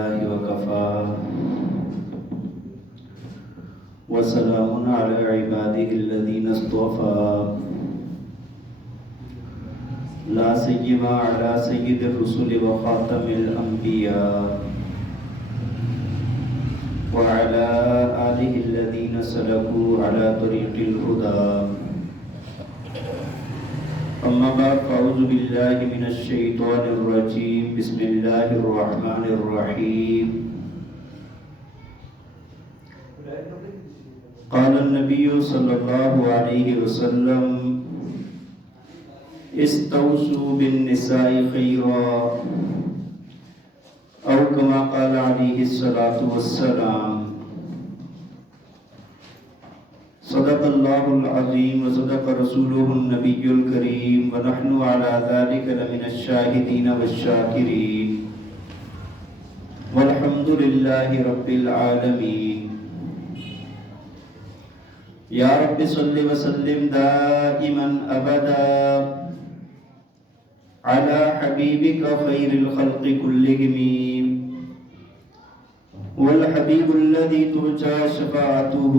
لله وكفى وسلام على عباده الذين اصطفى لا سيما على سيد الرسل وخاتم الأنبياء وعلى آله الذين سلكوا على طريق الهدى أما بعد فأعوذ بالله من الشيطان الرجيم بسم الله الرحمن الرحيم قال النبي صلى الله عليه وسلم استوصوا بالنساء خيرا أو كما قال عليه الصلاة والسلام صدق الله العظيم وصدق رسوله النبي الكريم ونحن على ذلك لمن الشاهدين والشاكرين والحمد لله رب العالمين يا رب صل وسلم دائما أبدا على حبيبك خير الخلق كلهم والحبيب الذي ترجى شفاعته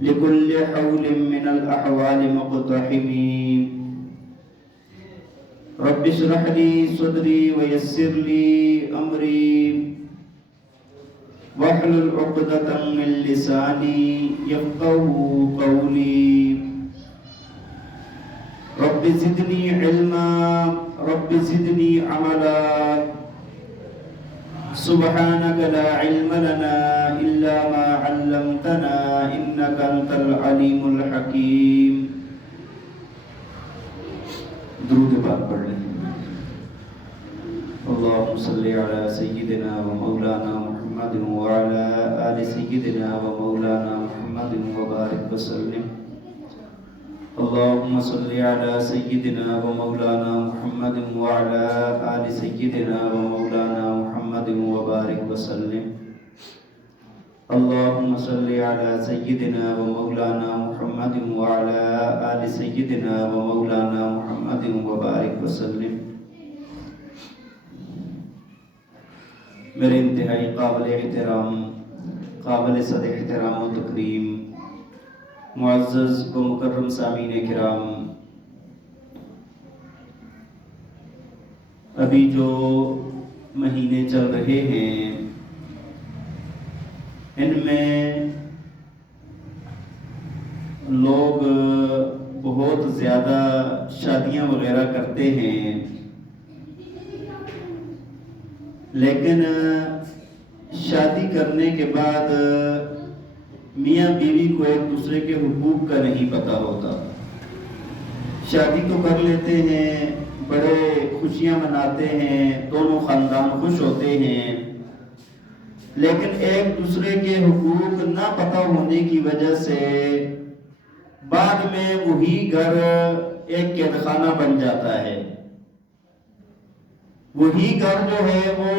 لكل حول من الأحوال مقتحم رب اشرح لي صدري ويسر لي أمري واحلل عقدة من لساني يفقهوا قولي رب زدني علما رب زدني عملا سبحانك لا علم لنا إلا ما علمتنا إنك أنت العليم الحكيم درود پاک پڑھ لیں اللهم صل على سيدنا ومولانا محمد وعلى آل سيدنا ومولانا محمد وبارك وسلم اللهم صل على سيدنا ومولانا محمد وعلى آل سيدنا ومولانا محمد وبارك وسلم اللهم صل على سيدنا ومولانا محمد وعلى آل سيدنا ومولانا محمد وبارك وسلم میرے انتہائی قابل احترام قابل صد احترام و تکریم معزز و مکرم سامعین کرام، ابھی جو مہینے چل رہے ہیں ان میں لوگ بہت زیادہ شادیاں وغیرہ کرتے ہیں، لیکن شادی کرنے کے بعد میاں بیوی کو ایک دوسرے کے حقوق کا نہیں پتہ ہوتا۔ شادی تو کر لیتے ہیں، بڑے خوشیاں مناتے ہیں، دونوں خاندان خوش ہوتے ہیں، لیکن ایک دوسرے کے حقوق نہ پتہ ہونے کی وجہ سے بعد میں وہی گھر ایک قید خانہ بن جاتا ہے۔ وہی گھر جو ہے وہ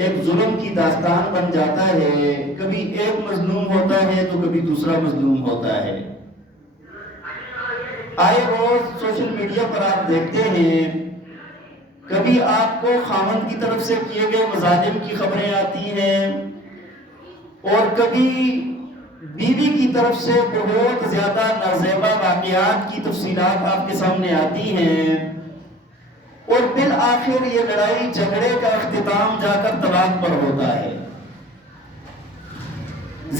ایک ظلم کی داستان بن جاتا ہے، کبھی ایک مظلوم ہوتا ہے تو کبھی دوسرا مظلوم ہوتا ہے۔ آئے روز سوشل میڈیا پر آپ دیکھتے ہیں، کبھی آپ کو خاوند کی طرف سے کیے گئے مظالم کی خبریں آتی ہیں اور کبھی بیوی کی طرف سے بہت زیادہ نازیبا واقعات کی تفصیلات آپ کے سامنے آتی ہیں، اور بالآخر یہ لڑائی جھگڑے کا اختتام جا کر طلاق پر ہوتا ہے۔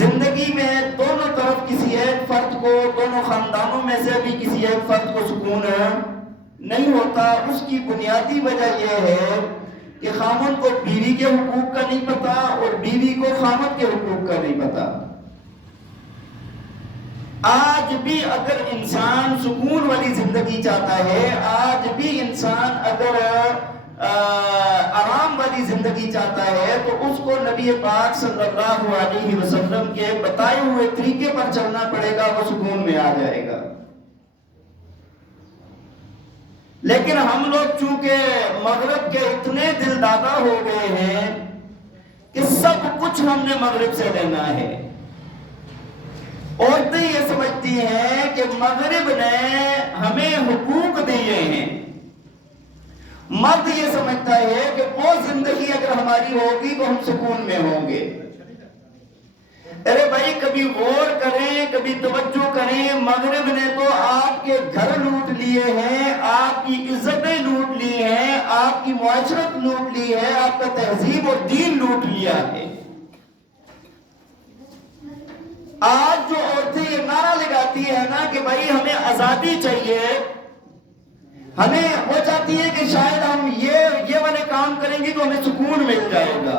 زندگی میں دونوں طرف کسی ایک فرد کو، دونوں خاندانوں میں سے بھی کسی ایک فرد کو سکون نہیں ہوتا۔ اس کی بنیادی وجہ یہ ہے کہ خاوند کو بیوی کے حقوق کا نہیں پتا اور بیوی کو خاوند کے حقوق کا نہیں پتا۔ آج بھی اگر انسان سکون والی زندگی چاہتا ہے، آج بھی انسان اگر آرام والی زندگی چاہتا ہے تو اس کو نبی پاک صلی اللہ علیہ وسلم کے بتائے ہوئے طریقے پر چلنا پڑے گا، وہ سکون میں آ جائے گا۔ لیکن ہم لوگ چونکہ مغرب کے اتنے دل دادا ہو گئے ہیں کہ سب کچھ ہم نے مغرب سے لینا ہے۔ عورتیں یہ سمجھتی ہیں کہ مغرب نے ہمیں حقوق دیے ہیں، مرد یہ سمجھتا ہے کہ وہ زندگی اگر ہماری ہوگی تو ہم سکون میں ہوں گے۔ ارے بھائی کبھی غور کریں، کبھی توجہ کریں، مغرب نے تو آپ کے گھر لوٹ لیے ہیں، آپ کی عزتیں لوٹ لی ہیں، آپ کی معاشرت لوٹ لی ہے، آپ کا تہذیب اور دین لوٹ لیا ہے۔ آج جو عورتیں یہ نعرہ لگاتی ہے نا کہ بھائی ہمیں آزادی چاہیے، ہمیں وہ چاہتی ہے کہ شاید ہم یہ والے کام کریں گے تو ہمیں سکون مل جائے گا۔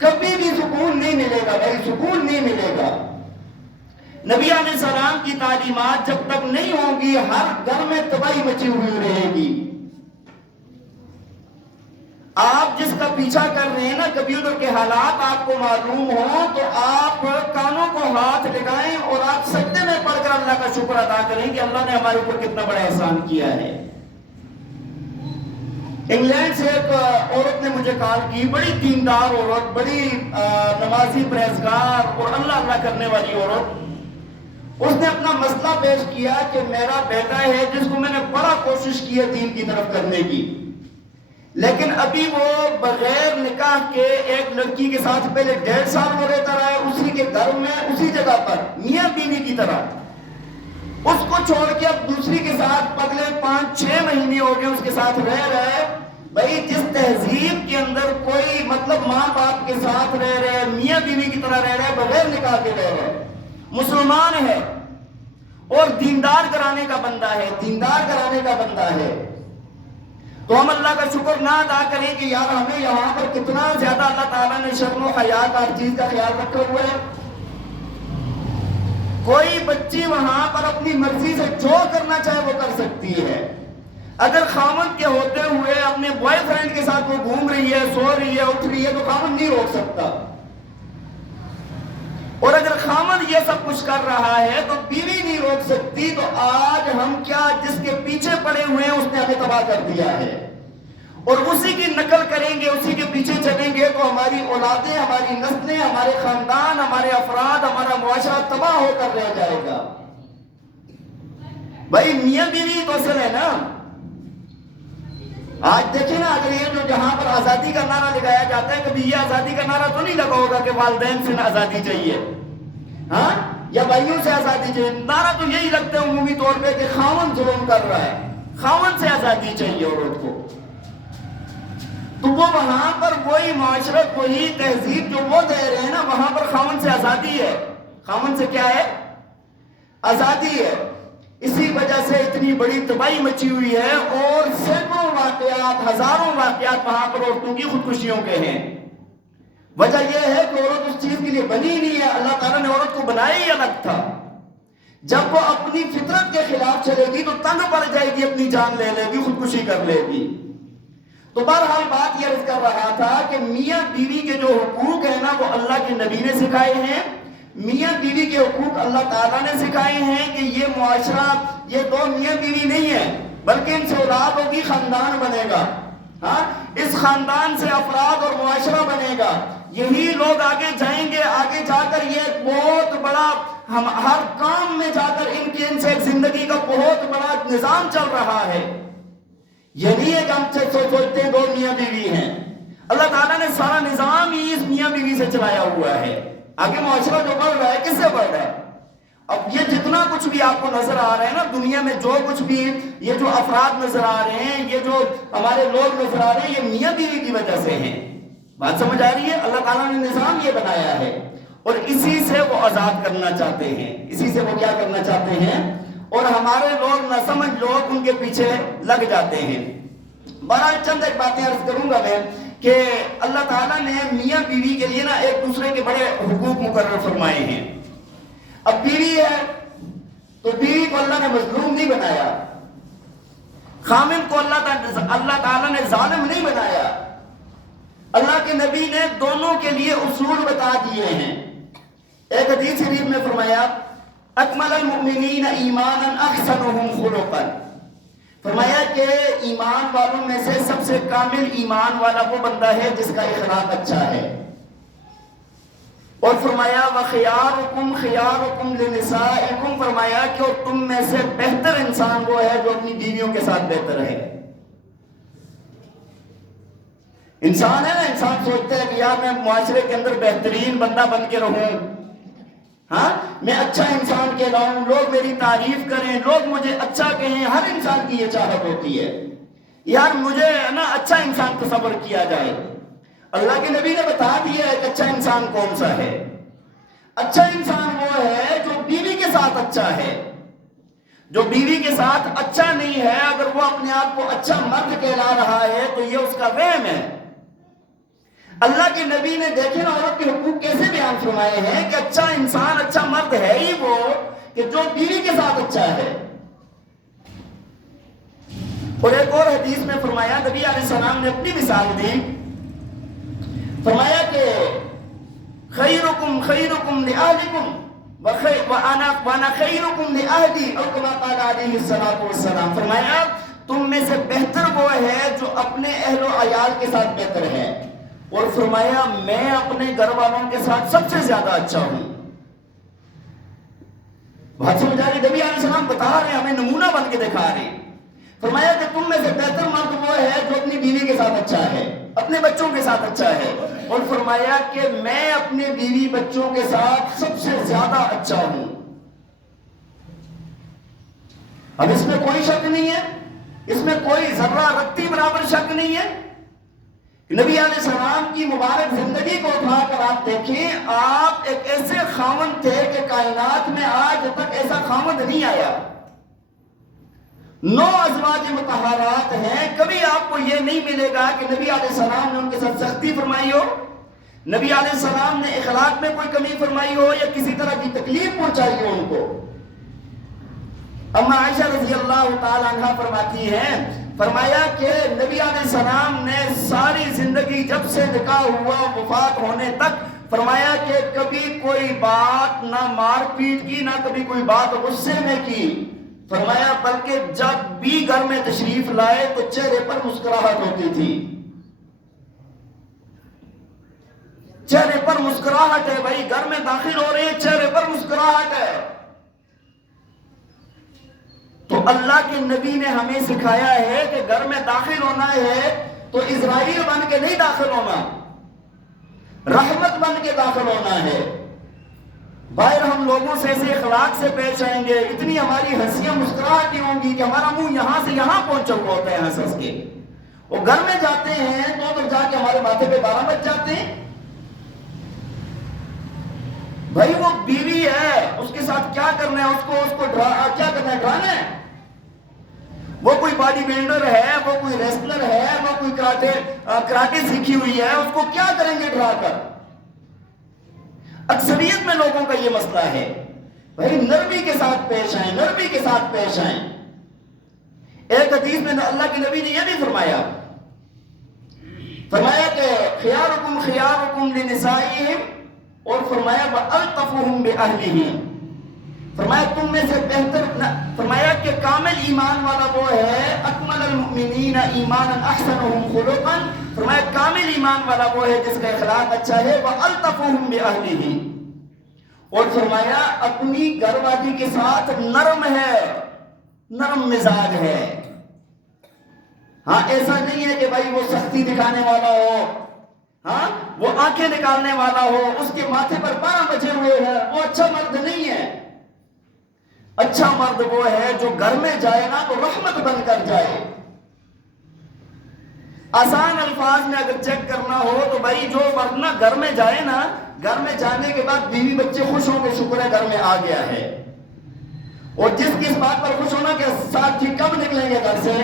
کبھی بھی سکون نہیں ملے گا بھائی، سکون نہیں ملے گا۔ نبی علیہ السلام کی تعلیمات جب تک نہیں ہوں گی ہر گھر میں تباہی مچی ہوئی رہے گی۔ آپ جس کا پیچھا کر رہے ہیں نا، کبھی ادھر کے حالات آپ کو معلوم ہوں تو آپ کانوں کو ہاتھ لگائیں اور آپ سجدے میں پڑھ کر اللہ کا شکر ادا کریں کہ اللہ نے ہمارے اوپر کتنا بڑا احسان کیا ہے۔ انگلینڈ سے ایک عورت نے مجھے کال کی، بڑی دیندار عورت، بڑی نمازی پرہیزگار اور اللہ کرنے والی عورت۔ اس نے اپنا مسئلہ پیش کیا کہ میرا بیٹا ہے جس کو میں نے بڑا کوشش کی ہے دین کی طرف کرنے کی، لیکن ابھی وہ بغیر نکاح کے ایک لڑکی کے ساتھ پہلے 1.5 سال وہ رہتا رہا ہے، اسی کے گھر میں، اسی جگہ پر، میاں بیوی کی طرح۔ اس کو چھوڑ کے اب دوسری کے ساتھ اگلے 5-6 مہینے ہو گئے اس کے ساتھ رہ رہے۔ بھائی جس تہذیب کے اندر کوئی مطلب ماں باپ کے ساتھ رہ رہے، میاں بیوی کی طرح رہ رہے، بغیر نکاح کے رہ رہے، مسلمان ہے اور دیندار گھرانے کا بندہ ہے، دیندار گھرانے کا بندہ ہے، تو ہم اللہ کا شکر نہ ادا کریں کہ یار ہمیں یہاں پر کتنا زیادہ اللہ تعالیٰ نے شرم و حیا کا ہر چیز کا خیال رکھے ہوئے ہے۔ کوئی بچی وہاں پر اپنی مرضی سے جو کرنا چاہے وہ کر سکتی ہے۔ اگر خاوند کے ہوتے ہوئے اپنے بوائے فرینڈ کے ساتھ وہ گھوم رہی ہے، سو رہی ہے، اٹھ رہی ہے تو خاوند نہیں روک سکتا، اور اگر خاوند یہ سب کچھ کر رہا ہے تو بیوی نہیں روک سکتی۔ تو آج ہم کیا جس کے پیچھے پڑے ہوئے ہیں اس نے ہمیں تباہ کر دیا ہے، اور اسی کی نقل کریں گے، اسی کے پیچھے چلیں گے تو ہماری اولادیں، ہماری نسلیں، ہمارے خاندان، ہمارے افراد، ہمارا معاشرہ تباہ ہو کر رہ جائے گا۔ بھائی میاں بیوی تو اصل ہے نا۔ آج دیکھیں نا، اگر یہ جو جہاں پر آزادی کا نعرہ لگایا جاتا ہے، کبھی یہ آزادی کا نعرہ تو نہیں لگا ہوگا کہ والدین سے آزادی چاہیے، ہاں، یا بھائیوں سے آزادی چاہیے۔ نعرہ تو یہی لگتا ہے عمومی طور پہ کہ خاوند ظلم کر رہا ہے، خاوند سے آزادی چاہیے عورت کو۔ تو وہ وہاں پر وہی معاشرت، وہی تہذیب جو وہ دے رہے ہیں نا، وہاں پر خاوند سے آزادی ہے۔ خاوند سے کیا ہے؟ آزادی ہے۔ اسی وجہ سے اتنی بڑی تباہی مچی ہوئی ہے، اور سینکڑوں واقعات، ہزاروں واقعات وہاں پر عورتوں کی خودکشیوں کے ہیں۔ وجہ یہ ہے کہ عورت اس چیز کے لیے بنی نہیں ہے، اللہ تعالیٰ نے عورت کو بنایا ہی الگ تھا۔ جب وہ اپنی فطرت کے خلاف چلے گی تو تنگ پڑ جائے گی، اپنی جان لے لے گی، خودکشی کر لے گی۔ تو بہرحال بات یہ عرض کر رہا تھا کہ میاں بیوی کے جو حقوق ہیں نا وہ اللہ کے نبی نے سکھائے ہیں۔ میاں بیوی کے حقوق اللہ تعالیٰ نے سکھائے ہیں کہ یہ معاشرہ، یہ دو میاں بیوی نہیں ہے بلکہ ان سے اولاد ہوگی، خاندان بنے گا، ہاں، اس خاندان سے افراد اور معاشرہ بنے گا۔ یہی لوگ آگے جائیں گے، آگے جا کر یہ ایک بہت بڑا، ہم ہر کام میں جا کر ان سے ایک زندگی کا بہت بڑا نظام چل رہا ہے۔ یہ نہیں ہے کہ ہم سوچتے ہیں دو میاں بیوی ہیں، اللہ تعالیٰ نے سارا نظام ہی اس میاں بیوی سے چلایا ہوا ہے۔ آگے معاشرہ جو بڑھ رہا ہے کس سے بڑھ رہا ہے؟ اب یہ جتنا کچھ بھی آپ کو نظر آ رہا ہے نا دنیا میں، جو کچھ بھی یہ جو افراد نظر آ رہے ہیں، یہ جو ہمارے لوگ نظر آ رہے ہیں، یہ میاں بیوی کی وجہ سے ہیں۔ بات سمجھ آ رہی ہے؟ اللہ تعالیٰ نے نظام یہ بنایا ہے، اور اسی سے وہ آزاد کرنا چاہتے ہیں، اسی سے وہ کیا کرنا چاہتے ہیں، اور ہمارے لوگ نہ سمجھ لوگ ان کے پیچھے لگ جاتے ہیں۔ بہرحال چند ایک باتیں عرض کروں گا میں کہ اللہ تعالیٰ نے میاں بیوی کے لیے نا ایک دوسرے کے بڑے حقوق مقرر فرمائے ہیں۔ اب بیوی ہے تو بیوی کو اللہ نے مظلوم نہیں بنایا، خامن کو اللہ تعالیٰ نے ظالم نہیں بنایا۔ اللہ کے نبی نے دونوں کے لیے اصول بتا دیے ہیں۔ ایک حدیث شریف میں فرمایا اکمل المؤمنین ایمانا احسنهم خلقا، فرمایا کہ ایمان والوں میں سے سب سے کامل ایمان والا وہ بندہ ہے جس کا اخلاق اچھا ہے، اور فرمایا وَخِيَارُكُمْ خِيَارُكُمْ لِنِسَائِكُمْ، فرمایا کہ تم میں سے بہتر انسان وہ ہے جو اپنی بیویوں کے ساتھ بہتر ہے۔ انسان ہے نا، انسان سوچتا ہے کہ یار میں معاشرے کے اندر بہترین بندہ بن کے رہوں، ہاں میں اچھا انسان کہلاؤں، لوگ میری تعریف کریں، لوگ مجھے اچھا کہیں. ہر انسان کی یہ چاہت ہوتی ہے یار مجھے نا اچھا انسان تصور کیا جائے. اللہ کے نبی نے بتا دیا ہے کہ اچھا انسان کون سا ہے. اچھا انسان وہ ہے جو بیوی کے ساتھ اچھا ہے. جو بیوی کے ساتھ اچھا نہیں ہے، اگر وہ اپنے آپ کو اچھا مرد کہلا رہا ہے تو یہ اس کا وہم ہے. اللہ کے نبی نے دیکھے نا عورت کے حقوق کیسے بیان فرمائے ہیں کہ اچھا انسان، اچھا مرد ہے ہی وہ کہ جو بیوی کے ساتھ اچھا ہے. اور ایک اور حدیث میں فرمایا، نبی علیہ السلام نے اپنی مثال دی، فرمایا کہ خیرکم خیرکم لأہلکم وَأَنَا خَيْرُكُمْ لِأَهْلِي او کما قال علیہ الصلوۃ والسلام. فرمایا تم میں سے بہتر وہ ہے جو اپنے اہل و عیال کے ساتھ بہتر ہے، اور فرمایا میں اپنے گھر والوں کے ساتھ سب سے زیادہ اچھا ہوں. بات سمجھ آ رہی؟ نبی علیہ السلام بتا رہے ہیں، ہمیں نمونہ بن کے دکھا رہے ہیں. فرمایا کہ تم میں سے بہتر مرد وہ ہے جو اپنی بیوی کے ساتھ اچھا ہے، اپنے بچوں کے ساتھ اچھا ہے، اور فرمایا کہ میں اپنے بیوی بچوں کے ساتھ سب سے زیادہ اچھا ہوں. اب اس میں کوئی شک نہیں ہے، اس میں کوئی ذرہ رتی برابر شک نہیں ہے. نبی علیہ السلام کی مبارک زندگی کو اٹھا کر آپ دیکھیں، آپ ایک ایسے خاوند تھے کہ کائنات میں آج تک ایسا خاوند نہیں آیا. 9 ازواج مطہرات ہیں، کبھی آپ کو یہ نہیں ملے گا کہ نبی علیہ السلام نے ان کے ساتھ سختی فرمائی ہو، نبی علیہ السلام نے اخلاق میں کوئی کمی فرمائی ہو یا کسی طرح کی تکلیف پہنچائی ہو ان کو. اما عائشہ رضی اللہ تعالی عنہ فرماتی ہیں، فرمایا کہ نبی علیہ السلام نے ساری زندگی جب سے نکاح ہوا وفات ہونے تک، فرمایا کہ کبھی کوئی بات نہ مار پیٹ کی، نہ کبھی کوئی بات غصے میں کی. فرمایا بلکہ جب بھی گھر میں تشریف لائے تو چہرے پر مسکراہٹ ہوتی تھی. چہرے پر مسکراہٹ ہے بھائی، گھر میں داخل ہو رہے ہیں چہرے پر مسکراہٹ ہے. تو اللہ کے نبی نے ہمیں سکھایا ہے کہ گھر میں داخل ہونا ہے تو اسرائیل بن کے نہیں داخل ہونا، رحمت بن کے داخل ہونا ہے. باہر ہم لوگوں سے ایسے اخلاق سے پیش آئیں گے، اتنی ہماری ہنسیاں مسکراہٹیں ہوں گی کہ ہمارا منہ یہاں سے یہاں پہنچا ہوا ہوتا ہے ہنس ہنس کے. اور گھر میں جاتے ہیں تو ادھر جا کے ہمارے ماتھے پہ 12 بج جاتے ہیں. بھائی وہ بیوی ہے، اس کے ساتھ کیا کرنا ہے، اس کو کیا کرنا ہے، ڈرانا ہے. وہ کوئی باڈی بلڈر ہے، وہ کوئی ریسلر ہے، وہ کوئی کراٹے سیکھی ہوئی ہے، اس کو کیا کریں گے ڈرا کر. اکثریت میں لوگوں کا یہ مسئلہ ہے. بھائی نرمی کے ساتھ پیش آئیں، نرمی کے ساتھ پیش آئیں. ایک حدیث میں اللہ کے نبی نے یہ بھی فرمایا، فرمایا کہ خیارکم خیارکم لنسائہم، اور فرمایا وَأَلْطَفُهُمْ بِأَهْلِهِمْ. فرمایا تم میں سے بہتر، فرمایا کہ کامل ایمان والا وہ ہے، اکمل المؤمنین ایمانا احسنهم خلقا. فرمایا کامل ایمان والا وہ ہے جس کا اخلاق اچھا ہے. وَأَلْطَفُهُمْ بِأَهْلِهِ، اور فرمایا اپنی گھر والی کے ساتھ نرم ہے، نرم مزاج ہے. ہاں ایسا نہیں ہے کہ بھائی وہ سختی دکھانے والا ہو، ہاں وہ آنکھیں نکالنے والا ہو، اس کے ماتھے پر 12 بجے ہوئے ہیں، وہ اچھا مرد نہیں ہے. اچھا مرد وہ ہے جو گھر میں جائے نا تو رحمت بن کر جائے. آسان الفاظ میں اگر چیک کرنا ہو تو بھائی جو مرد نا گھر میں جائے نا، گھر میں جانے کے بعد بیوی بچے خوش ہوں کہ شکر ہے گھر میں آ گیا ہے. اور جس کی اس بات پر خوش ہونا کہ ساتھ ہی کب نکلیں گے گھر سے،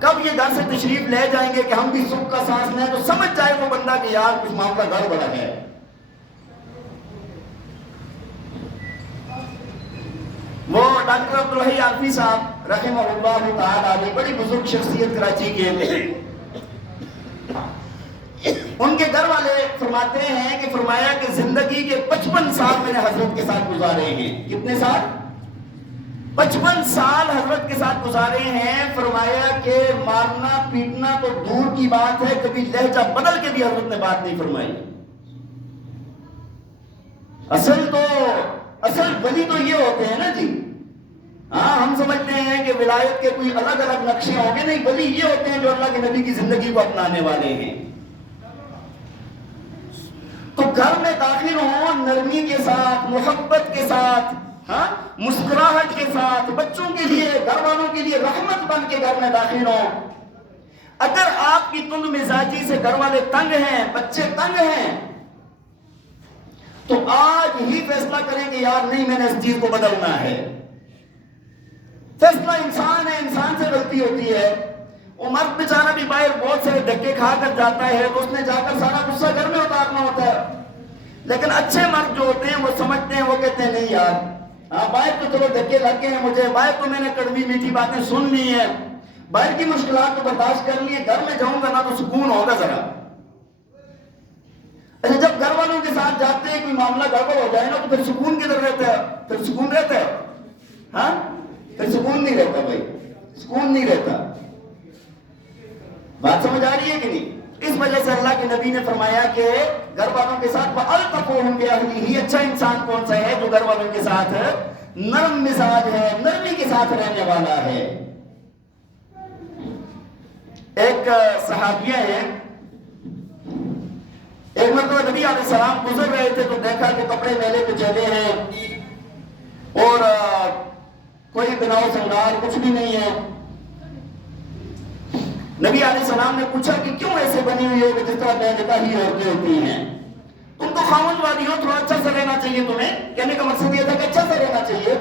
کب یہ گھر سے تشریف لے جائیں گے کہ ہم بھی سکھ کا سانس لیں، تو سمجھ جائے وہ بندہ کہ یار کچھ معاملہ گڑبڑ ہے. وہ ڈاکٹر عبدالحی عارفی صاحب رحمہ اللہ تعالی، بڑی بزرگ شخصیت کراچی کے، ان کے گھر والے فرماتے ہیں کہ فرمایا کہ زندگی کے 55 سال میں نے حضرت کے ساتھ گزارے ہیں. کتنے سال؟ 55 سال حضرت کے ساتھ گزارے ہیں. فرمایا کہ مارنا پیٹنا تو دور کی بات ہے، کبھی لہجہ بدل کے بھی حضرت نے بات نہیں فرمائی. اصل ولی تو یہ ہوتے ہیں نا جی، ہاں ہم سمجھتے ہیں کہ ولایت کے کوئی الگ الگ نقشے ہوں گے، نہیں، ولی یہ ہوتے ہیں جو اللہ کے نبی کی زندگی کو اپنانے والے ہیں۔ تو گھر میں داخل ہوں نرمی کے ساتھ، محبت کے ساتھ، ہاں مسکراہٹ کے ساتھ، بچوں کے لیے، گھر والوں کے لیے رحمت بن کے گھر میں داخل ہوں۔ اگر آپ کی تند مزاجی سے گھر والے تنگ ہیں، بچے تنگ ہیں، تو آج ہی فیصلہ کریں کہ یار نہیں، میں نے اس چیز کو بدلنا ہے۔ فیصلہ انسان ہے، انسان سے غلطی ہوتی ہے۔ وہ مرد بیچارہ بھی باہر بہت سارے دھکے کھا کر جاتا ہے تو اس نے جا کر سارا غصہ گھر میں اتارنا ہوتا ہے، لیکن اچھے مرد جو ہوتے ہیں وہ سمجھتے ہیں، وہ کہتے ہیں نہیں یار، ہاں باہر تو چلو دھکے لگ گئے ہیں مجھے، باہر تو میں نے کڑوی میٹھی باتیں سن لی ہیں، باہر کی مشکلات کو برداشت کر لی ہے، گھر میں جاؤں گا نا تو سکون ہوگا ذرا۔ اچھا، جب گھر والوں کے ساتھ جاتے ہیں کوئی معاملہ گڑبڑ ہو جائے نا تو پھر سکون کدھر رہتا ہے؟ پھر سکون رہتا ہے؟ ہاں پھر سکون نہیں رہتا بھائی، سکون نہیں رہتا۔ بات سمجھ آ رہی ہے کہ نہیں؟ اس وجہ سے اللہ کے نبی نے فرمایا کہ گھر والوں کے ساتھ وَأَلْطَفُوهُمْ بِأَهْلِهِ، اچھا انسان کون سا ہے؟ جو گھر والوں کے ساتھ نرم مزاج ہے، نرمی کے ساتھ رہنے والا ہے۔ ایک صحابیہ ہے، ایک مرتبہ نبی علیہ السلام گزر رہے تھے تو دیکھا کہ کپڑے میلے پہ چلے ہیں اور کوئی بناؤ سنگار کچھ بھی نہیں ہے۔ نبی علیہ السلام نے پوچھا کہ کیوں ایسے بنی ہوئی ہے کہ جس طرح بے نکاحی عورتیں ہوتی ہیں؟ تم تو خاوند والی ہو، تھوڑا اچھا سا رہنا چاہیے تمہیں۔ کہنے کا مقصد یہ تھا کہ اچھا سا رہنا چاہیے۔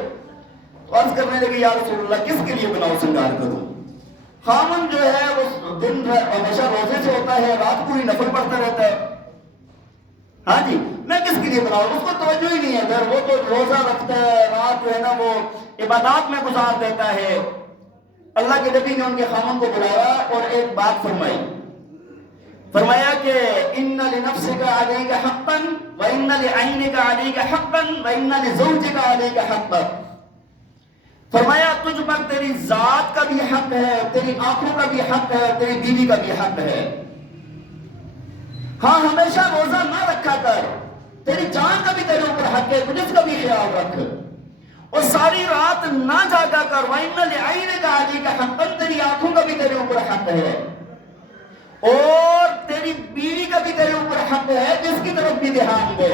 تو عرض کرنے لگے یا رسول اللہ کس کے لیے بناؤ سنگار کروں؟ خاوند جو ہے وہ دن ہمیشہ روزے سے ہوتا ہے، رات پوری نفل پڑھتا رہتا ہے، ہاں جی، میں کس کے لیے بناؤں؟ اس کو توجہ ہی نہیں ہے ادھر، وہ تو روزہ رکھتا ہے، رات جو ہے نا وہ عبادات میں گزار دیتا ہے۔ اللہ کے نبی نے ان کے خاوند کو بلایا اور ایک بات فرمائی، فرمایا کہ ان لنفسک علیک حقا وان لعینک علیک حقا وان لزوجک علیک حقا، فرمایا تجھ پر تیری ذات کا بھی حق ہے، تیری آنکھوں کا بھی حق ہے، تیری بیوی کا بھی حق ہے۔ ہاں ہمیشہ روزہ نہ رکھا کر، تیری جان کا بھی تیرے اوپر حق ہے، تجھے اس کا بھی خیال رکھ، اور ساری رات نہ جاگا کر، وَإِنَّ لِعَيْنِكَ عَلَيْكَ حَقًّا، تیری آنکھوں کا بھی تیرے اوپر حق ہے، اور تیری بیوی کا بھی تیرے اوپر حق ہے، جس کی طرف بھی دھیان دے۔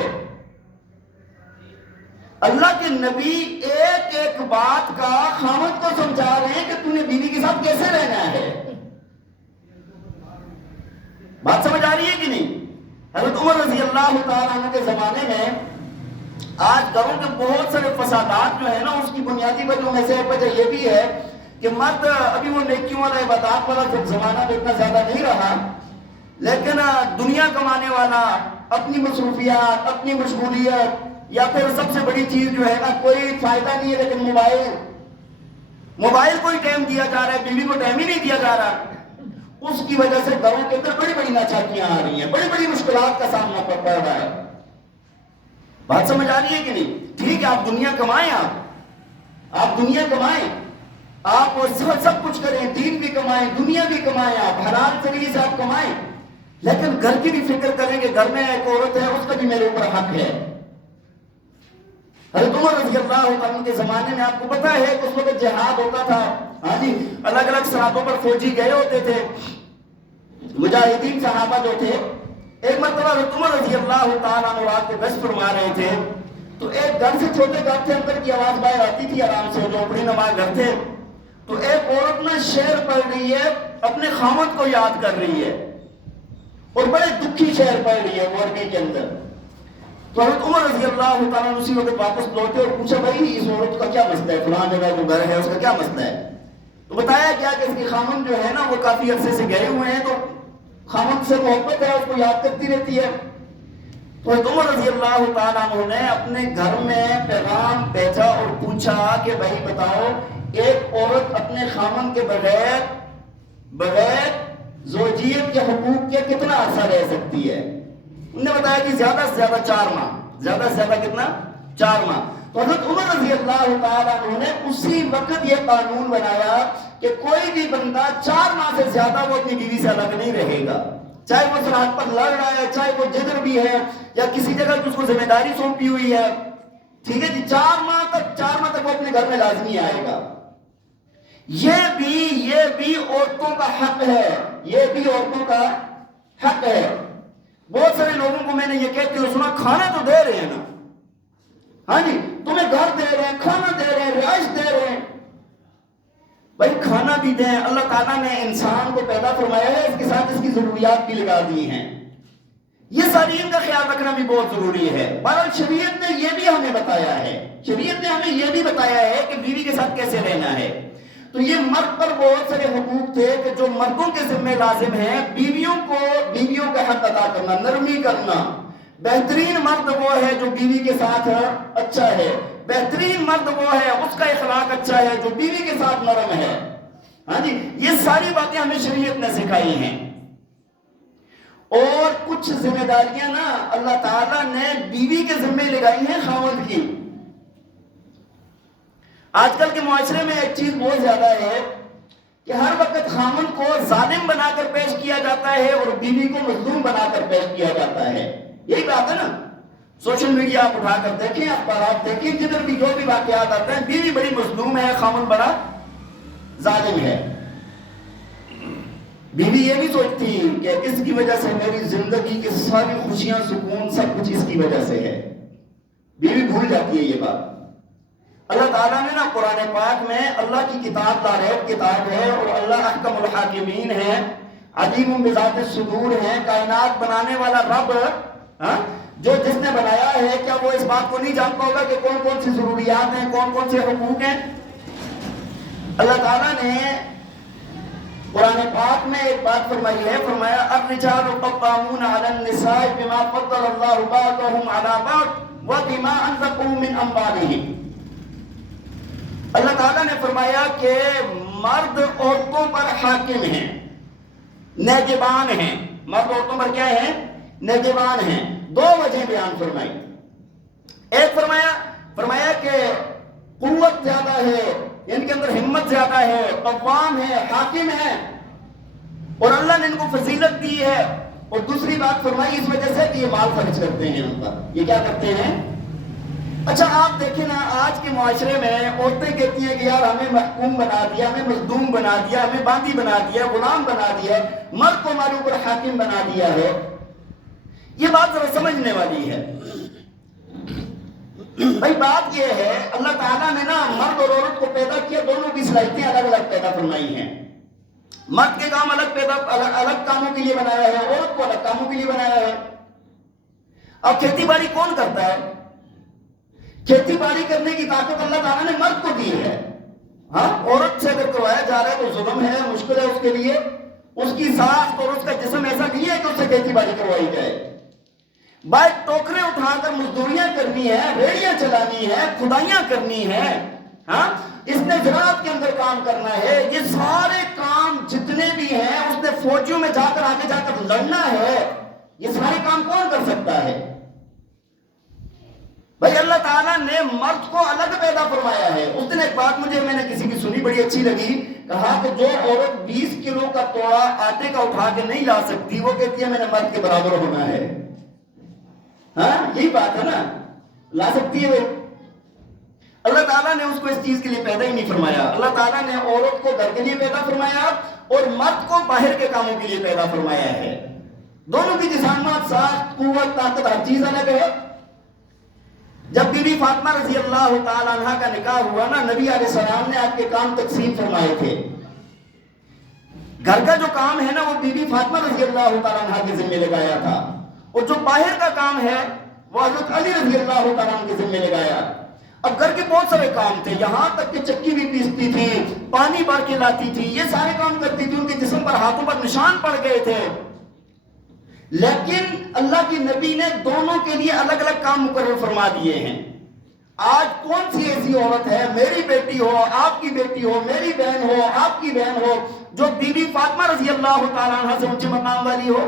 اللہ کے نبی ایک ایک بات کا خاوند کو سمجھا رہے ہیں کہ تو نے بیوی کے ساتھ کیسے رہنا ہے۔ بات سمجھ آ رہی ہے کہ نہیں؟ حضرت عمر رضی اللہ تعالیٰ عنہ کے زمانے میں آج گھروں کے بہت سارے فسادات جو ہے نا، اس کی بنیادی وجہ میں سے ایک وجہ یہ بھی ہے کہ مرد ابھی وہ نیکیوں والا عبادات والا زمانہ تو اتنا زیادہ نہیں رہا، لیکن دنیا کمانے والا، اپنی مصروفیات، اپنی مشغولیت، یا پھر سب سے بڑی چیز جو ہے نا، کوئی فائدہ نہیں ہے لیکن موبائل کو ہی ٹائم دیا جا رہا ہے، بیوی کو ٹائم ہی نہیں دیا جا رہا، اس کی وجہ سے گھروں کے اندر بڑی بڑی ناچاکیاں آ رہی ہیں، بڑی بڑی مشکلات کا سامنا پڑ رہا ہے۔ بات سمجھ آ رہی ہے کہ نہیں؟ ٹھیک ہے آپ دنیا کمائیں، آپ دنیا کمائیں، آپ سب کچھ کریں، دین بھی کمائیں، دنیا بھی کمائیں، آپ حلال طریقے سے آپ کمائیں، لیکن گھر کی بھی فکر کریں کہ گھر میں ایک عورت ہے، اس کا بھی میرے اوپر حق ہے۔ حضرت عمر رضی اللہ عنہ کے زمانے میں آپ کو پتا ہے کہ اس وقت جہاد ہوتا تھا، ہاں جی، الگ الگ سرحدوں پر فوجی گئے ہوتے تھے، مجاہدین صحابہ جو تھے۔ ایک مرتبہ حضرت عمر رضی اللہ تعالیٰ عنہ رات کو گشت فرما رہے تھے، تو ایک گھر سے، چھوٹے گھر تھے، اندر کی آواز باہر آتی تھی آرام سے، جو اپنی نماز گھر تھے، تو ایک عورت نا شعر پڑھ رہی ہے، اپنے خاوند کو یاد کر رہی ہے، اور بڑے دکھی شعر پڑھ رہی ہے وہ عربی کے اندر۔ تو حضرت عمر رضی اللہ تعالیٰ عنہ اسی وقت واپس لوٹے اور پوچھا بھائی اس عورت کا کیا مسئلہ ہے، فلاں جگہ جو گھر ہے اس کا کیا مسئلہ ہے؟ تو بتایا گیا کہ اس کی خاوند جو ہے نا وہ کافی عرصے سے گئے ہوئے ہیں، تو خاوند سے محبت ہے، اس کو یاد کرتی رہتی ہے۔ تو حضرت عمر رضی اللہ تعالیٰ عنہ نے اپنے گھر میں پیغام بھیجا اور پوچھا کہ بھائی بتاؤ، ایک عورت اپنے خاوند کے بغیر زوجیت کے حقوق کے کتنا عرصہ رہ سکتی ہے؟ انہوں نے بتایا کہ زیادہ سے زیادہ 4 ماہ، زیادہ سے زیادہ کتنا؟ 4 ماہ۔ تو حضرت عمر رضی اللہ تعالیٰ عنہ نے اسی وقت یہ قانون بنایا کہ کوئی بھی بندہ 4 ماہ سے زیادہ وہ اپنی بیوی سے الگ نہیں رہے گا، چاہے وہ سرحد پر لڑ رہا ہے، چاہے وہ جدر بھی ہے، یا کسی جگہ کی اس کو ذمہ داری سونپی ہوئی ہے، ٹھیک ہے جی، 4 ماہ تک وہ اپنے گھر میں لازمی آئے گا. یہ بھی عورتوں کا حق ہے، یہ بھی عورتوں کا حق ہے. بہت سارے لوگوں کو میں نے یہ کہتے ہوئے سنا، کھانا تو دے رہے ہیں نا، ہاں جی تمہیں گھر دے رہے ہیں، کھانا دے رہے ہیں، رہائش دے رہے ہیں. بھائی کھانا بھی دیں، اللہ تعالیٰ نے انسان کو پیدا فرمایا ہے، اس کے ساتھ اس کی ضروریات بھی لگا دی ہیں. یہ ساری ان کا خیال رکھنا بھی بہت ضروری ہے. بہرحال شریعت نے یہ بھی ہمیں بتایا ہے، شریعت نے ہمیں یہ بھی بتایا ہے کہ بیوی کے ساتھ کیسے رہنا ہے. تو یہ مرد پر بہت سارے حقوق تھے کہ جو مردوں کے ذمہ لازم ہیں. بیویوں کا حق ادا کرنا، نرمی کرنا. بہترین مرد وہ ہے جو بیوی کے ساتھ اچھا ہے، بہترین مرد وہ ہے اس کا اخلاق اچھا ہے جو بیوی کے ساتھ نرم ہے. ہاں جی یہ ساری باتیں ہمیں شریعت نے سکھائی ہیں. اور کچھ ذمہ داریاں نا اللہ تعالیٰ نے بیوی کے ذمہ لگائی ہیں خاوند کی. آج کل کے معاشرے میں ایک چیز بہت زیادہ ہے کہ ہر وقت خاوند کو ظالم بنا کر پیش کیا جاتا ہے اور بیوی کو مظلوم بنا کر پیش کیا جاتا ہے. یہی بات ہے نا. سوشل میڈیا آپ اٹھا کر دیکھیں، اخبارات دیکھیں، جدھر بھی جو بھی واقعات آتے ہیں، بیوی بڑی مظلوم ہے، خاوند بڑا ظالم ہے. بیوی یہ بھی سوچتی کہ اس کی وجہ سے میری زندگی کی ساری خوشیاں، سکون، سب کچھ اس کی وجہ سے ہے. بیوی بھول جاتی ہے یہ بات. اللہ تعالیٰ نے نا قرآن پاک میں، اللہ کی کتاب لاریب کتاب ہے اور اللہ احکم الحاکمین ہے، علیم بذات الصدور ہے. کائنات بنانے والا رب جو جس نے بنایا ہے، کیا وہ اس بات کو نہیں جانتا ہوگا کہ کون کون سی ضروریات ہیں، کون کون سے حقوق ہیں؟ اللہ تعالیٰ نے قرآن پاک میں ایک بات فرمائی ہے، فرمایا الرجال قوامون علی النساء بما فضل اللہ بعضهم علی بعض وبما انفقوا من اموالهم. اللہ تعالیٰ نے فرمایا کہ مرد عورتوں پر حاکم ہیں، نگہبان ہیں. مرد عورتوں پر کیا ہیں؟ نگہبان ہیں. 2 وجہ بیان فرمائی. ایک فرمایا کہ قوت زیادہ ہے، ان کے اندر ہمت زیادہ ہے، قوام ہے، حاکم ہے، اور اللہ نے ان کو فضیلت دی ہے. اور دوسری بات فرمائی اس وجہ سے کہ یہ مال خرچ کرتے ہیں ان پر. یہ کیا کرتے ہیں؟ اچھا آپ دیکھیں نا، آج کے معاشرے میں عورتیں کہتی ہیں کہ یار ہمیں محکوم بنا دیا، ہمیں مظلوم بنا دیا، ہمیں باندی بنا دیا، غلام بنا دیا، مرد کو ہمارے اوپر حاکم بنا دیا ہے. یہ بات ذرا سمجھنے والی ہے. بھائی بات یہ ہے، اللہ تعالیٰ نے نا مرد اور عورت کو پیدا کیا، دونوں کی صلاحیتیں الگ الگ پیدا فرمائی ہیں. مرد کے کام الگ کاموں کے لیے بنایا ہے، عورت کو الگ کاموں کے لیے بنایا ہے. اب کھیتی باڑی کون کرتا ہے؟ کھیتی باڑی کرنے کی طاقت اللہ تعالیٰ نے مرد کو دی ہے. ہاں عورت سے اگر کروایا جا رہا ہے تو ظلم ہے، مشکل ہے اس کے لیے. اس کی ساخت اور اس کا جسم ایسا نہیں ہے کہ اس سے کھیتی باڑی کروائی جائے. بھائی ٹوکرے اٹھا کر مزدوریاں کرنی ہے، ریڑیاں چلانی ہے، کھدائیاں کرنی ہے، ہاں اس نے زراعت کے اندر کام کرنا ہے. یہ سارے کام جتنے بھی ہیں، اس نے فوجیوں میں جا کر آگے جا کر لڑنا ہے. یہ سارے کام کون کر سکتا ہے؟ بھائی اللہ تعالیٰ نے مرد کو الگ پیدا فرمایا ہے. اس دن ایک بات میں نے کسی کی سنی، بڑی اچھی لگی. کہا کہ جو عورت 20 کلو کا توڑا آٹے کا اٹھا کے نہیں لا سکتی، وہ کہتی ہے میں نے مرد کے برابر ہونا ہے. ہاں یہی بات ہے نا، لا سکتی ہے وہ. اللہ تعالیٰ نے اس کو اس چیز کے لیے پیدا ہی نہیں فرمایا. اللہ تعالیٰ نے عورت کو گھر کے لیے پیدا فرمایا اور مرد کو باہر کے کاموں کے لیے پیدا فرمایا ہے. دونوں کی جسامت، ساخت، قوت، طاقت ہر چیز الگ ہے. جب بی بی فاطمہ رضی اللہ تعالیٰ عنہ کا نکاح ہوا نا، نبی علیہ السلام نے آپ کے کام تقسیم فرمائے تھے. گھر کا جو کام ہے نا وہ بی بی فاطمہ رضی اللہ تعالیٰ عنہ کے ذمہ لگایا تھا، اور جو باہر کا کام ہے وہ حضرت علی رضی اللہ تعالیٰ عنہ کے ذمہ لگایا. اب گھر کے بہت سارے کام تھے، یہاں تک کہ چکی بھی پیستی تھی، پانی بھر کے لاتی تھی، یہ سارے کام کرتی تھی. ان کے جسم پر، ہاتھوں پر نشان پڑ گئے تھے. لیکن اللہ کی نبی نے دونوں کے لیے الگ الگ کام مقرر فرما دیے ہیں. آج کون سی ایسی عورت ہے، میری بیٹی ہو، آپ کی بیٹی ہو، میری بہن ہو، آپ کی بہن ہو، جو بی بی فاطمہ رضی اللہ تعالیٰ عنہ سے اونچے مقام والی ہو؟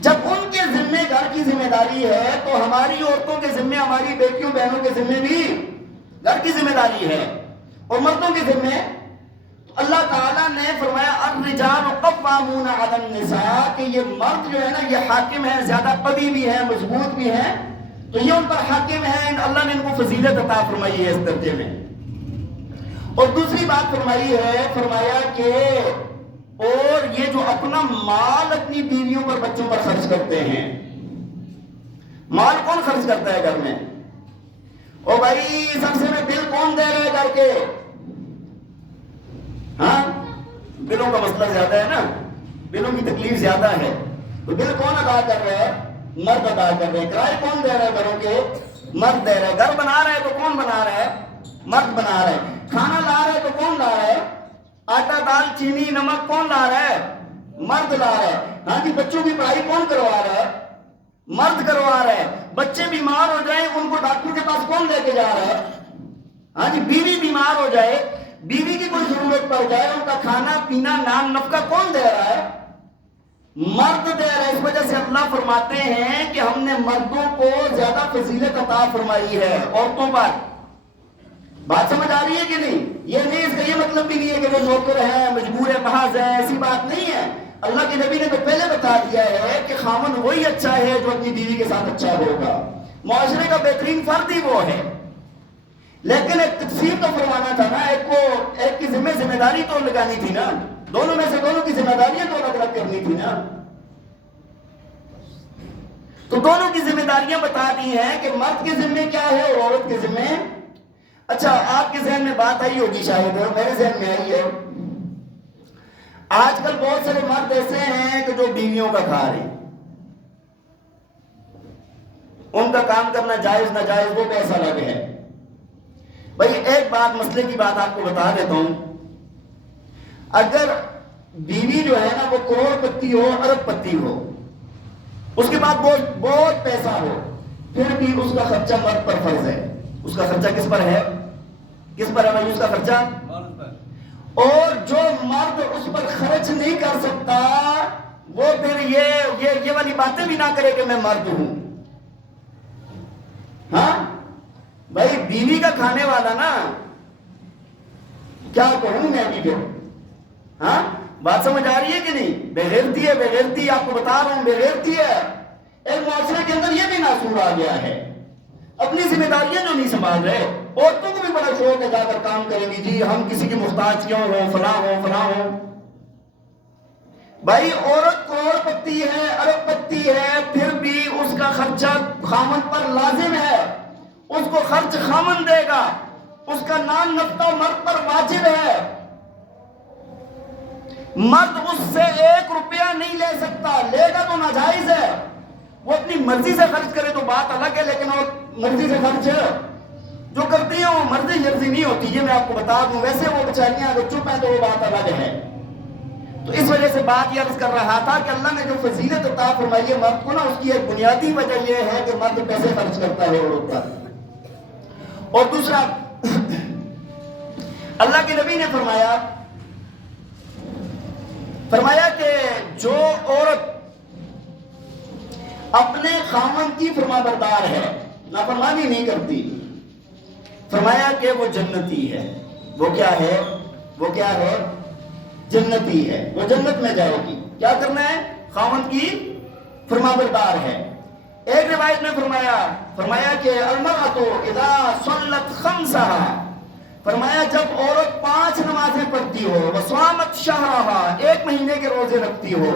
جب ان کے ذمہ گھر کی ذمہ داری ہے تو ہماری عورتوں کے ذمہ، ہماری بیٹیوں بہنوں کے ذمہ بھی گھر کی ذمہ داری ہے. اور مردوں کے ذمہ اللہ تعالیٰ نے فرمایا الرجال قوامون علی النساء، کہ یہ مرد جو ہے نا یہ حاکم ہے، زیادہ قوی بھی ہے، مضبوط بھی ہے تو یہ ان پر حاکم ہے، اللہ نے ان کو فضیلت عطا فرمائی ہے اس درجے میں۔ اور دوسری بات فرمائی ہے، فرمایا کہ اور یہ جو اپنا مال اپنی بیویوں پر بچوں پر خرچ کرتے ہیں، مال کون خرچ کرتا ہے گھر میں؟ او بھائی سب سے میں بل کون دے رہا ہے گھر کے؟ ہاں بلوں کا مسئلہ زیادہ ہے نا، بلوں کی تکلیف زیادہ ہے، تو بل کون ادا کر رہا ہے؟ مرد ادا کر رہے ہیں۔ کرائے کون دے رہا ہے گھروں کے؟ مرد دے رہا ہے۔ گھر بنا رہا ہے تو کون بنا رہا ہے؟ مرد بنا رہا ہے۔ کھانا لا رہا ہے تو کون لا رہا ہے؟ آٹا دال چینی نمک کون لا رہا ہے؟ مرد لا رہا ہے۔ ہاں جی بچوں کی پڑھائی کون کروا رہا ہے؟ مرد کروا رہا ہے۔ بچے بیمار ہو جائیں ان کو ڈاکٹر کے پاس کون لے کے جا رہا ہے؟ ہاں جی بیوی بیمار ہو جائے، بیوی کی کوئی ضرورت پڑ جائے، ان کا کھانا پینا نان نفقہ کون دے رہا ہے؟ مرد دے رہا ہے۔ اس وجہ سے اللہ فرماتے ہیں کہ ہم نے مردوں کو زیادہ فضیلت عطا فرمائی ہے عورتوں پر۔ بات سمجھ آ رہی ہے کہ نہیں؟ یہ نہیں، اس کا یہ مطلب بھی نہیں ہے کہ وہ نوکر ہیں، مجبور ہے، محض ہے، ایسی بات نہیں ہے۔ اللہ کے نبی نے تو پہلے بتا دیا ہے کہ خامن وہی اچھا ہے جو اپنی بیوی کے ساتھ اچھا ہوگا، معاشرے کا بہترین فرد ہی وہ ہے۔ لیکن ایک تقسیم تو فرمانا تھا نا، ایک کی ذمہ داری تو لگانی تھی نا، دونوں میں سے دونوں کی ذمہ داریاں تو الگ الگ کرنی تھی نا۔ تو دونوں کی ذمہ داریاں بتا دی ہیں کہ مرد کے ذمہ کیا ہے اور عورت کے ذمہ۔ اچھا آپ کے ذہن میں بات آئی ہوگی شاید، میرے ذہن میں آئی ہے، آج کل بہت سارے مرد ایسے ہیں کہ جو بیویوں کا کھا رہے ہیں، ان کا کام کرنا جائز ناجائز وہ پیسہ الگ ہے۔ بھائی ایک بات، مسئلے کی بات آپ کو بتا دیتا ہوں، اگر بیوی جو ہے نا وہ کروڑ پتی ہو، ارب پتی ہو، اس کے بعد بہت پیسہ ہو، پھر بھی اس کا خرچہ مرد پر فرض ہے۔ اس کا خرچہ کس پر ہے؟ کس پر ہے بھائی اس کا خرچہ؟ اور جو مرد اس پر خرچ نہیں کر سکتا وہ پھر یہ والی باتیں بھی نہ کرے کہ میں مرد ہوں۔ ہاں بھائی بیوی کا کھانے والا نا، کیا کہوں میں ابھی پھر؟ ہاں بات سمجھ آ رہی ہے کہ نہیں؟ بے غیرتی ہے، بے غیرتی، آپ کو بتا رہا ہوں بے غیرتی ہے۔ ایک معاشرے کے اندر یہ بھی ناصور آ گیا ہے، اپنی ذمہ داریاں جو نہیں سنبھال رہے۔ عورتوں کو بھی بڑا شوق ہے جا کر کام کریں گی، جی ہم کسی کی محتاج کیوں ہوں، فلاں ہوں فلاں ہوں۔ بھائی عورت کروڑ پتی ہے، ارب پتی ہے، پھر بھی اس کا خرچہ خامن پر لازم ہے، اس کو خرچ خامن دے گا، اس کا نان نفقہ مرد پر واجب ہے۔ مرد اس سے 1 روپیہ نہیں لے سکتا، لے گا تو ناجائز ہے۔ وہ اپنی مرضی سے خرچ کرے تو بات الگ ہے، لیکن وہ مرضی سے خرچ جو کرتی ہیں وہ مرضی جرضی نہیں ہوتی، یہ میں آپ کو بتا دوں۔ ویسے وہ بیچاریاں اگر چپ ہیں تو وہ بات الگ ہے۔ تو اس وجہ سے بات یہ عرض کر رہا تھا کہ اللہ نے جو فضیلت عطا فرمائی ہے مرد کو نا، اس کی ایک بنیادی وجہ یہ ہے کہ مرد پیسے خرچ کرتا ہے عورت پر۔ اور دوسرا اللہ کے نبی نے فرمایا کہ جو عورت اپنے خامن کی فرما بردار ہے، نافرمانی نہیں کرتی، فرمایا کہ وہ جنتی ہے۔ وہ کیا ہے؟ وہ کیا ہے؟ جنتی ہے، وہ جنت میں جائے گی۔ کیا کرنا ہے؟ خامن کی فرما بردار ہے۔ ایک روایت میں فرمایا کہ المرأۃ اذا صلت خمسہا، فرمایا جب عورت 5 نمازیں پڑھتی ہو، وصامت شہرہا، 1 مہینے کے روزے رکھتی ہو،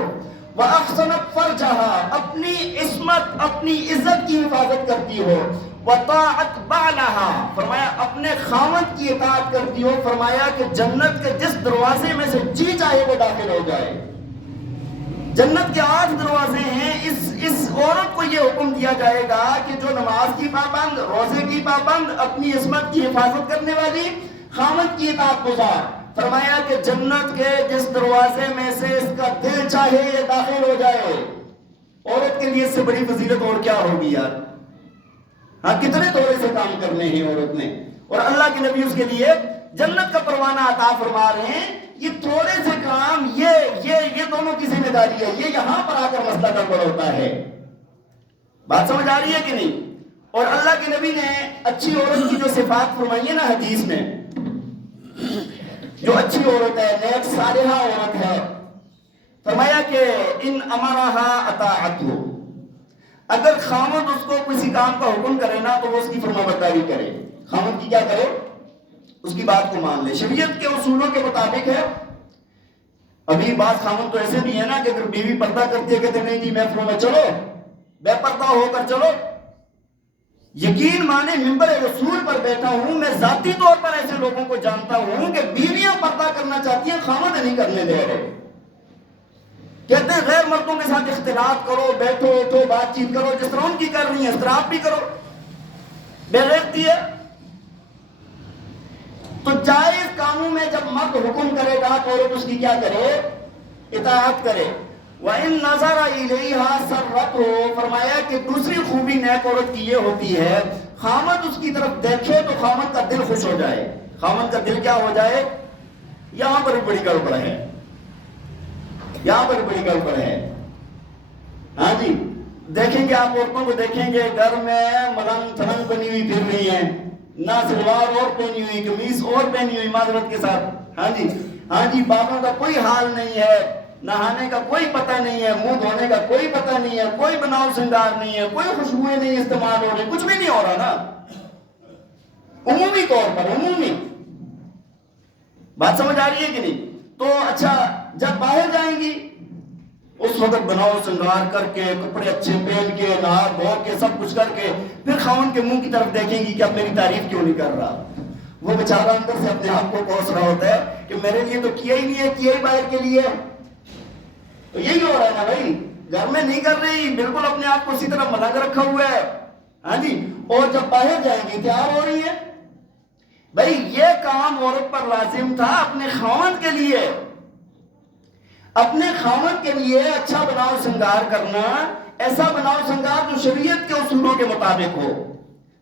وَأَحْسَنَتْ فَرْجَهَا، اپنی عصمت اپنی عزت کی حفاظت کرتی ہو، وَطَاعَتْ بَعْلَهَا، فرمایا اپنے خاوند کی اطاعت کرتی ہو، فرمایا کہ جنت کے جس دروازے میں سے جی چاہے وہ داخل ہو جائے۔ جنت کے 8 دروازے ہیں، اس عورت کو یہ حکم دیا جائے گا کہ جو نماز کی پابند، روزے کی پابند، اپنی عصمت کی حفاظت کرنے والی، خاوند کی اطاعت گزار، فرمایا کہ جنت کے جس دروازے میں سے اس کا دل چاہے یہ داخل ہو جائے۔ عورت کے لیے اس سے بڑی فضیلت اور کیا ہوگی یار؟ ہاں کتنے تھوڑے سے کام کرنے ہیں عورت نے، اور اللہ کے نبی اس کے لیے جنت کا پروانہ عطا فرما رہے ہیں۔ یہ تھوڑے سے کام، یہ دونوں کی ذمہ داری ہے، یہ یہاں پر آ کر مسئلہ گڑبڑ ہوتا ہے۔ بات سمجھ آ رہی ہے کہ نہیں؟ اور اللہ کے نبی نے اچھی عورت کی جو صفات فرمائی ہے نا حدیث میں، جو اچھی عورت ہے، نیک صالحہ عورت ہے، فرمایا کہ ان امرہا اطاعتہ، اگر خاوند اس کو کوئی کسی کام کا حکم کرے نا تو وہ اس کی فرما برداری کرے، خاوند کی کیا کرے، اس کی بات کو مان لے، شریعت کے اصولوں کے مطابق ہے۔ ابھی بعض خاوند تو ایسے بھی ہے نا کہ اگر بیوی پردہ کرتی ہے کہتے نہیں جی محفلوں میں چلو، بے پردہ ہو کر چلو۔ یقین مانے منبر رسول پر بیٹھا ہوں میں، ذاتی طور پر ایسے لوگوں کو جانتا ہوں کہ بیویاں پردہ کرنا چاہتی ہیں، خاوند نہیں کرنے دے رہے، کہتے ہیں غیر مردوں کے ساتھ اختلاط کرو، بیٹھو اٹھو بات چیت کرو، جس طرح ان کی کر رہی ہیں اس طرح آپ بھی کرو، بے غیرتی ہے۔ تو جائز کاموں میں جب مرد حکم کرے گا تو عورت اس کی کیا کرے، اطاعت کرے۔ وَإِن نَظَرَ إِلَيْهَا سَرَّتْهُ، فرمایا کہ دوسری خوبی نیک عورت کی یہ ہوتی ہے خامد اس کی طرف دیکھے تو خامد کا دل خوش ہو جائے۔ خامد کا دل کیا ہو جائے؟ یہاں پر بڑی گڑبڑ ہے، یہاں پر بڑی گڑبڑ ہے۔ ہاں جی، دیکھیں گے آپ عورتوں کو دیکھیں گے گھر میں ملنگ تھلنگ بنی ہوئی پھر رہی ہیں، نہ سلوار اور پہنی ہوئی، قمیص اور پہنی ہوئی معذرت کے ساتھ، ہاں جی بالوں کا کوئی حال نہیں ہے، نہانے کا کوئی پتہ نہیں ہے، منہ دھونے کا کوئی پتہ نہیں ہے، کوئی بناؤ سنگار نہیں ہے، کوئی خوشبوئیں نہیں استعمال ہو رہی، کچھ بھی نہیں ہو رہا نا، عمومی طور پر، عمومی بات سمجھ آ رہی ہے کہ نہیں؟ تو اچھا جب باہر جائیں گی اس وقت بناؤ سنگار کر کے، کپڑے اچھے پہن کے، نہا دھو کے، سب کچھ کر کے پھر خاوند کے منہ کی طرف دیکھیں گی کہ اب میری تعریف کیوں نہیں کر رہا۔ وہ بیچارہ اندر سے اپنے آپ کو کوس رہا ہوتا ہے کہ میرے لیے تو کیا ہی نہیں ہے، کیا ہی باہر کے لیے۔ تو یہی ہو رہا ہے نا بھائی، گھر میں نہیں کر رہی، بالکل اپنے آپ کو اسی طرح ملنگ رکھا ہوا ہے، ہاں جی، اور جب باہر جائیں گی تیار ہو رہی ہے۔ بھائی یہ کام عورت پر لازم تھا اپنے خاوند کے لیے، اپنے خاوند کے لیے اچھا بناؤ سنگار کرنا، ایسا بناؤ سنگار جو شریعت کے اصولوں کے مطابق ہو،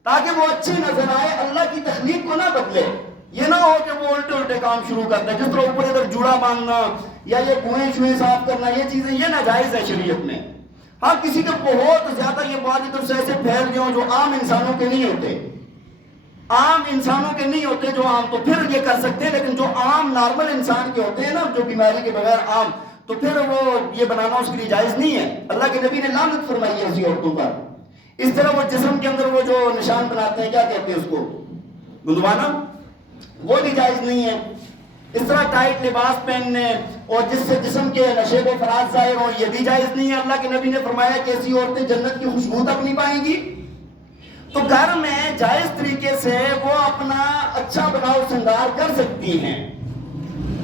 تاکہ وہ اچھی نظر آئے، اللہ کی تخلیق کو نہ بدلے۔ یہ نہ ہو کہ وہ الٹے الٹے کام شروع کرتے ہیں، جس طرح اوپر ادھر جوڑا باندھنا یا یہ کنویں شویں صاف کرنا، یہ چیزیں یہ ناجائز ہے شریعت میں۔ ہاں کسی کے بہت زیادہ یہ بات ادھر سے ایسے پھیل گئے ہوں جو عام انسانوں کے نہیں ہوتے، عام انسانوں کے نہیں ہوتے جو عام، تو پھر یہ کر سکتے ہیں، لیکن جو عام نارمل انسان کے ہوتے ہیں نا، جو بیماری کے بغیر عام، تو پھر وہ یہ بنانا اس کے لیے جائز نہیں ہے۔ اللہ کے نبی نے لعنت فرمائی ہے ایسی عورتوں پر۔ اس طرح وہ جسم کے اندر وہ جو نشان بناتے ہیں، کیا کہتے ہیں اس کو، گندوانا، وہ بھی جائز نہیں ہے۔ اس طرح ٹائٹ لباس پہننے اور جس سے جسم کے نشیب و فراز ظاہر ہو، یہ بھی جائز نہیں ہے۔ اللہ کے نبی نے فرمایا کہ ایسی عورتیں جنت کی خوشبو تک نہیں پائیں گی۔ تو گھر میں جائز طریقے سے وہ اپنا اچھا بناؤ سنگار کر سکتی ہیں۔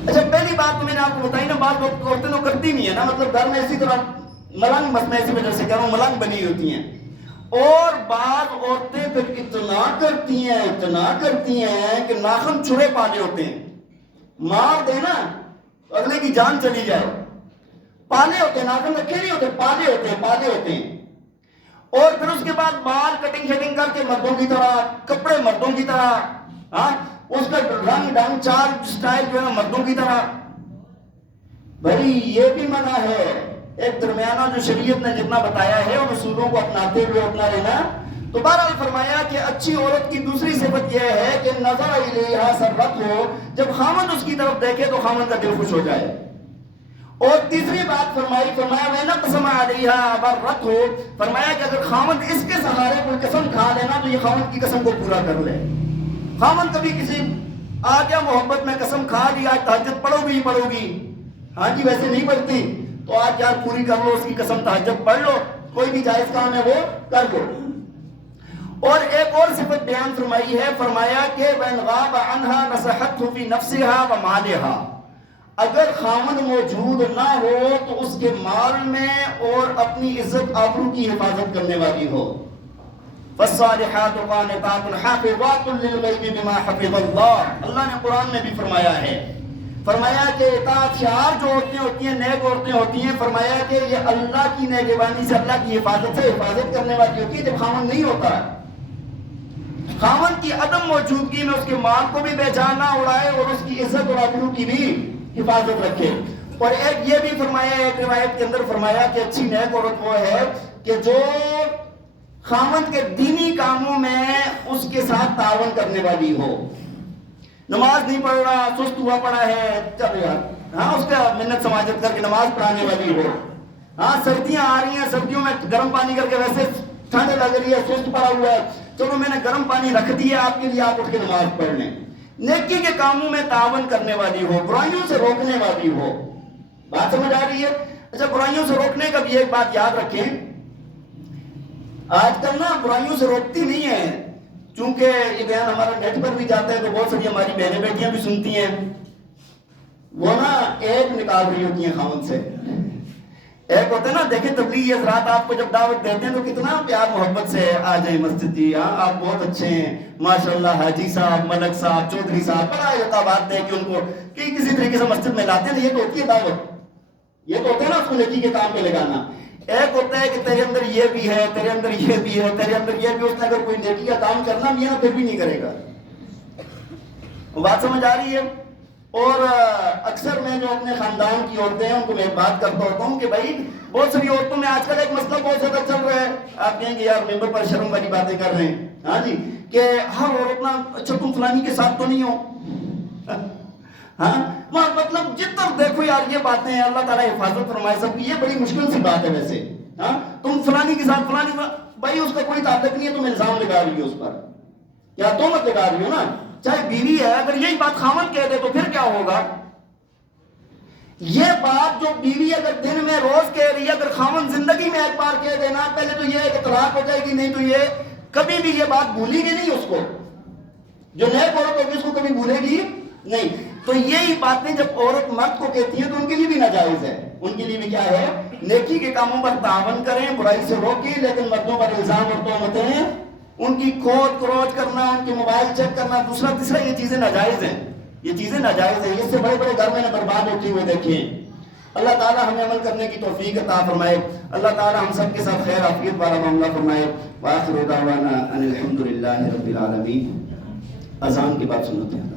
اچھا پہلی بات تو میں نے آپ کو بتائی نا، بعض عورتیں تو کرتی نہیں ہے نا، مطلب گھر میں اسی طرح ملنگ، بس میں اسی وجہ سے کہہ رہا ہوں ملنگ بنی ہوتی ہیں۔ اور بعض عورتیں پھر اتنا کرتی ہیں کہ ناخن چھڑے پالے ہوتے ہیں، مار دے نا اگلے کی جان چلی جائے، پالے ہوتے ہیں، ناخن رکھے نہیں ہوتے، پالے ہوتے ہیں۔ اور پھر اس کے بعد بال کٹنگ شٹنگ کر کے مردوں کی طرح، کپڑے مردوں کی طرح، ہاں اس کا رنگ ڈھنگ چال سٹائل جو ہے مردوں کی طرح۔ بھائی یہ بھی منع ہے، ایک درمیانہ جو شریعت نے جتنا بتایا ہے ان اصولوں کو اپناتے ہوئے اپنا لینا۔ تو بہرحال فرمایا کہ اچھی عورت کی دوسری صفت یہ ہے کہ نظر الیہا سرتہ، جب خاوند اس کی طرف دیکھے تو خاوند کا دل خوش ہو جائے۔ اور تیسری بات فرمایا وَإِنْ عَلَيْهَا بَرَّتْهُ، فرمایا کہ اگر خاوند اس کے سہارے کوئی قسم کھا لینا تو یہ خاوند کی قسم کو پورا کر لے۔ خاوند کبھی کسی آ گیا محبت میں قسم کھا لی آج تہجد پڑھو گی، ہاں جی ویسے نہیں پڑھتی تو آج یار پوری کر لو اس کی قسم، تہجد پڑھ لو، کوئی بھی جائز کام ہے وہ کر لو۔ اور ایک اور صفت بیان فرمائی ہے، فرمایا کہ وَإِنْ غَابَ عَنْهَا نَصَحَتْهُ فِي نَفْسِهَا وَمَالِهَا، اگر خاوند موجود نہ ہو تو اس کے مال میں اور اپنی عزت آبرو کی حفاظت کرنے والی ہو۔ فَالصَّالِحَاتُ قَانِتَاتٌ حَافِظَاتٌ لِلْغَيْبِ بِمَا حَفِظَ اللَّهُ، اللہ نے قرآن میں بھی فرمایا ہے، فرمایا کہ اطاعت شعار جو عورتیں ہوتی ہیں، نیک عورتیں ہوتی ہیں، فرمایا کہ یہ اللہ کی نگہبانی سے، اللہ کی حفاظت سے حفاظت کرنے والی ہوتی ہے جب خاوند نہیں ہوتا۔ خاوند کی عدم موجودگی میں اس کے مال کو بھی بے جان نہ اڑائے اور اس کی عزت اور آبرو کی بھی حفاظت رکھے۔ اور ایک یہ بھی فرمایا، ایک روایت کے اندر فرمایا کہ اچھی نیک عورت وہ ہے کہ جو خاوند کے دینی کاموں میں اس کے ساتھ تعاون کرنے والی ہو۔ نماز نہیں پڑھ رہا، سست ہوا پڑا ہے، چل یار، ہاں اس کا منت سماجت کر کے نماز پڑھانے والی ہو۔ ہاں سردیاں آ رہی ہیں، سردیوں میں گرم پانی کر کے ویسے ٹھنڈ لگ رہی ہے، سست پڑا ہوا ہے، چلو میں نے گرم پانی رکھ دیا آپ کے لیے، آپ اٹھ کے نماز پڑھ لیں۔ نیکی کے کاموں میں تعاون کرنے والی ہو، برائیوں سے روکنے والی ہو۔ بات سمجھ آ رہی ہے؟ اچھا، برائیوں سے روکنے کا بھی ایک بات یاد رکھیں، آج کل نا برائیوں سے روکتی نہیں ہے، چونکہ یہ بیان ہمارا نیٹ پر بھی جاتا ہے تو بہت ساری ہماری بہنیں بیٹیاں بھی سنتی ہیں، وہ نا ایک نکال رہی ہوتی ہیں خاوند سے۔ ایک ہوتا ہے نا، دیکھیں تبلیغی حضرات آپ کو جب دعوت دیتے ہیں تو کتنا پیار محبت سے آ جائیں مسجد جی، ہاں آپ بہت اچھے ہیں ماشاءاللہ، حاجی صاحب، ملک صاحب، چودھری صاحب، بڑا ہوتا بات ہے کہ ان کو کہ کسی طریقے سے مسجد میں لاتے ہیں، یہ تو ہوتی ہے دعوت، یہ تو ہوتا ہے نا اس کو نیکی کے کام پہ لگانا۔ ایک ہوتا ہے کہ تیرے اندر یہ بھی ہے، تیرے اندر یہ بھی ہے، تیرے اندر یہ بھی، اس نے اگر کوئی نیکی کا کام کرنا بھی ہے نا پھر بھی نہیں کرے گا۔ بات سمجھ آ رہی ہے؟ اور اکثر میں جو اپنے خاندان کی عورتیں ہیں ان کو میں بات کرتا ہوتا ہوں کہ بھائی بہت ساری عورتوں میں آج کل ایک مسئلہ بہت زیادہ چل رہا ہے، آپ کہیں گے یار ممبر پر شرم والی باتیں کر رہے ہیں، ہاں جی، کہ ہر عورت نا اچھا تم فلانی کے ساتھ تو نہیں ہو، ہاں مطلب جتنا دیکھو یار یہ باتیں ہیں، اللہ تعالیٰ حفاظت فرمائے سب کی، یہ بڑی مشکل سی بات ہے ویسے، ہاں تم فلانی کے ساتھ فلانی، بھائی اس کا کوئی تعلق نہیں ہے، تم الزام لگا رہی ہو اس پر، یا تہمت لگا رہی ہو نا، چاہے بیوی ہے، اگر یہی بات خاوند کہہ دے تو پھر کیا ہوگا؟ یہ بات جو بیوی اگر دن میں روز کہہ رہی ہے، اگر خاوند زندگی میں ایک بار کہہ دینا، پہلے تو یہ ہے کہ طلاق ہو جائے گی، نہیں تو یہ کبھی بھی یہ بات بھولی گی نہیں اس کو، جو نیک عورت ہوگی اس کو کبھی بھولے گی نہیں۔ تو یہی باتیں جب عورت مرد کو کہتی ہیں تو ان کے لیے بھی ناجائز ہے، ان کے لیے بھی کیا ہے؟ نیکی کے کاموں پر تعاون کریں، برائی سے روکیں، لیکن مردوں پر الزام اور تہمتیں، ان کی کھود کروچ کرنا، ان کے موبائل چیک کرنا، دوسرا تیسرا، یہ چیزیں ناجائز ہیں، یہ چیزیں ناجائز ہیں، اس سے بڑے بڑے گھر میں نے برباد ہوتے ہوئے دیکھے ہیں۔ اللہ تعالیٰ ہمیں عمل کرنے کی توفیق عطا فرمائے، اللہ تعالیٰ ہم سب کے ساتھ خیر عافیت والا معاملہ فرمائے۔ وآخر دعوانا ان الحمد للہ رب العالمین۔ اذان کے بعد سنتے ہیں۔